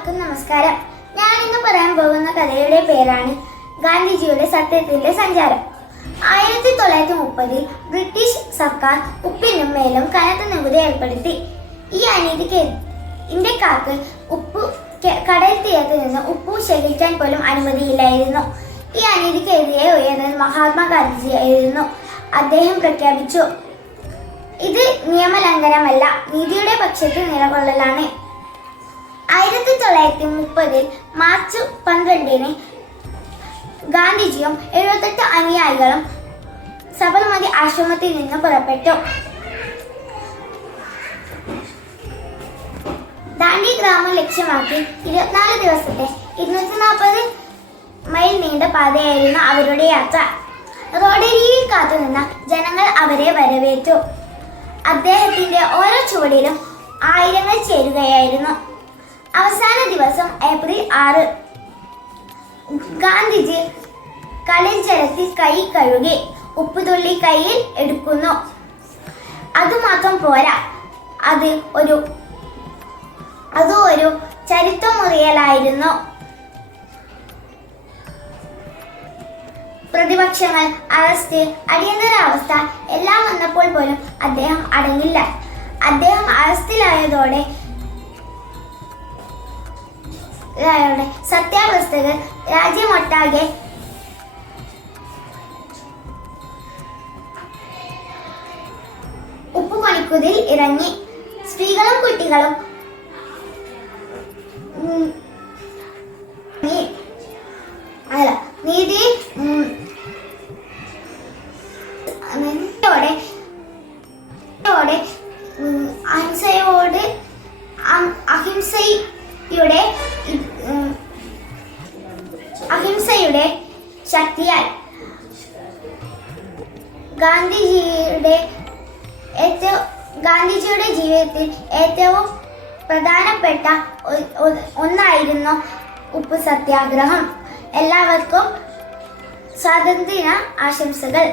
എല്ലാവർക്കും നമസ്കാരം. ഞാൻ ഇന്ന് പറയാൻ പോകുന്ന കഥയുടെ പേരാണ് ഗാന്ധിജിയുടെ സത്യത്തിന്റെ സഞ്ചാരം. 1930 ബ്രിട്ടീഷ് സർക്കാർ ഉപ്പിനും മേലും കനത്ത നികുതി ഏർപ്പെടുത്തി. ഈ അനീതിക്ക് ഇന്ത്യക്കാർക്ക് കടൽ തീരത്ത് നിന്ന് ഉപ്പ് ശേഖരിക്കാൻ പോലും അനുമതിയില്ലായിരുന്നു. ഈ അനീതിക്കെതിരെ ഉയർന്നത് മഹാത്മാഗാന്ധിജിയായിരുന്നു. അദ്ദേഹം പ്രഖ്യാപിച്ചു, ഇത് നിയമലംഘനമല്ല, നീതിയുടെ പക്ഷത്ത് നിലകൊള്ളലാണ്. 1930 മാർച്ച് 12 ഗാന്ധിജിയും 78 അനുയായികളും സബർമതി ആശ്രമത്തിൽ നിന്ന് പുറപ്പെട്ടു. ദാണ്ഡി ഗ്രാമം ലക്ഷ്യമാക്കി 24 ദിവസത്തെ 240 മൈൽ നീണ്ട പാതയായിരുന്നു അവരുടെ യാത്ര. റോഡരികിൽ കാത്തുനിന്ന ജനങ്ങൾ അവരെ വരവേറ്റു. അദ്ദേഹത്തിന്റെ ഓരോ ചുവടിലും ആയിരങ്ങൾ ചേരുകയായിരുന്നു. അവസാന ദിവസം ഏപ്രിൽ 6 ഗാന്ധിജി കടൽ ജലത്തിൽ കൈ കഴുകി ഉപ്പുതുള്ളി കയ്യിൽ എടുക്കുന്നു. അതുമാത്രം പോരാ, അത് ഒരു ചരിത്രമുറിയലായിരുന്നു. പ്രതിപക്ഷങ്ങൾ, അറസ്റ്റ്, അടിയന്തരാവസ്ഥ എല്ലാം വന്നപ്പോൾ പോലും അദ്ദേഹം അടങ്ങില്ല. അദ്ദേഹം അറസ്റ്റിലായതോടെ സത്യാഗ്രസ്തകർ രാജ്യമൊട്ടാകെ ഉപ്പുപണിക്കുതിൽ ഇറങ്ങി. സ്ത്രീകളും കുട്ടികളും നീതി അഹിംസയുടെ ശക്തിയാൽ ഗാന്ധിജിയുടെ ജീവിതത്തിൽ ഏറ്റവും പ്രധാനപ്പെട്ട ഒന്നായിരുന്നു ഉപ്പ് സത്യാഗ്രഹം. എല്ലാവർക്കും സ്വാതന്ത്ര്യ ആശംസകൾ.